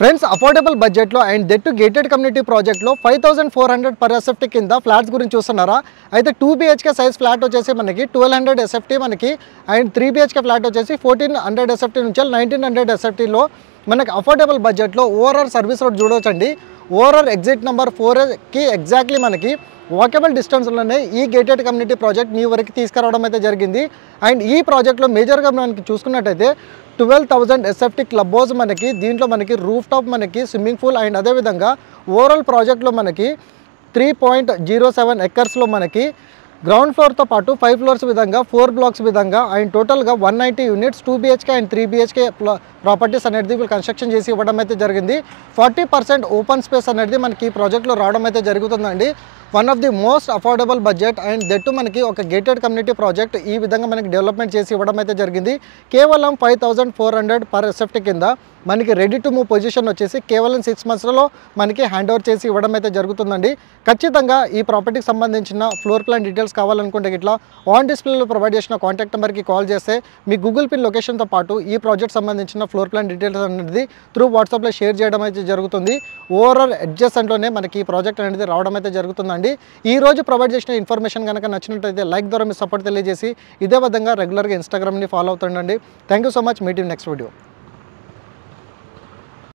Friends affordable బడ్జెట్లో and that to gated community ప్రాజెక్ట్లో 5400 per SFT కింద ఫ్లాట్స్ గురించి చూస్తున్నారా. అయితే 2 BHK సైజ్ ఫ్లాట్ వచ్చేసి మనకి 1200 ఎస్ఎఫ్టీ మనకి అండ్ 3 BHK ఫ్లాట్ వచ్చేసి 1400 ఎస్ఎఫ్టీ నుంచి 1900 ఎస్ఎఫ్టీలో మనకి అఫోర్డబుల్ బడ్జెట్లో ఓఆర్ఆర్ సర్వీస్ రోడ్ చూడవచ్చండి. ఓఆర్ఆర్ ఎగ్జిట్ నెంబర్ 4కి ఎగ్జాక్ట్లీ మనకి వాకబుల్ డిస్టెన్స్లోనే ఈ గేటెడ్ కమ్యూనిటీ ప్రాజెక్ట్ మీ వరకు తీసుకురావడం అయితే జరిగింది. అండ్ ఈ ప్రాజెక్ట్లో మేజర్గా మనకి చూసుకున్నట్టయితే 12,000 ఎస్ఎఫ్టీ క్లబ్ హౌస్ మనకి దీంట్లో మనకి రూఫ్ టాప్ మనకి స్విమ్మింగ్ పూల్ అండ్ అదేవిధంగా ఓవరాల్ ప్రాజెక్ట్లో మనకి 3.07 ఎకర్స్లో మనకి గ్రౌండ్ ఫ్లోర్తో పాటు 5 ఫ్లోర్స్ విధంగా 4 బ్లాక్స్ విధంగా అండ్ టోటల్గా 190 units 2 BHK and 3 BHK properties అనేది వీళ్ళు కన్స్ట్రక్షన్ చేసి ఇవ్వడం అయితే జరిగింది. 40% ఓపెన్ స్పేస్ అనేది మనకి ఈ ప్రాజెక్ట్లో రావడం అయితే జరుగుతుందండి. One of the most affordable budget and that మనకి ఒక గేటెడ్ కమ్యూనిటీ ప్రాజెక్ట్ ఈ విధంగా మనకి డెవలప్మెంట్ చేసి ఇవ్వడం అయితే జరిగింది. కేవలం 5400 పర్ ఎస్ఎఫ్టీ కింద మనకి రెడీ టు మూవ్ పొజిషన్ వచ్చేసి కేవలం 6 మంత్స్లో మనకి హ్యాండ్ ఓవర్ చేసి ఇవ్వడం అయితే జరుగుతుందండి. ఖచ్చితంగా ఈ ప్రాపర్టీకి సంబంధించిన ఫ్లోర్ ప్లాన్ డీటెయిల్స్ కావాలనుకుంటే ఇట్లా ఆన్ డిస్ప్లేలో ప్రొవైడ్ చేసిన కాంటాక్ట్ నెంబర్కి కాల్ చేస్తే మీ గూగుల్ పిన్ లొకేషన్తో పాటు ఈ ప్రాజెక్ట్ సంబంధించిన ఫ్లోర్ ప్లాన్ డీటెయిల్స్ అనేది త్రూ వాట్సాప్లో షేర్ చేయడం అయితే జరుగుతుంది. ఓవరాల్ అడ్జస్ట్మెంట్లోనే మనకి ఈ ప్రాజెక్ట్ అనేది రావడం అయితే జరుగుతుందండి. ఈ రోజు ప్రొవైడ్ చేసిన ఇన్ఫర్మేషన్ కనుక నచ్చినట్లయితే లైక్ ద్వారా మీ సపోర్ట్ తెలియజేసి ఇదే విధంగా రెగ్యులర్గా ఇన్స్టాగ్రామ్ని ఫాలో అవుతుండండి. Thank you so much. Meet you next video.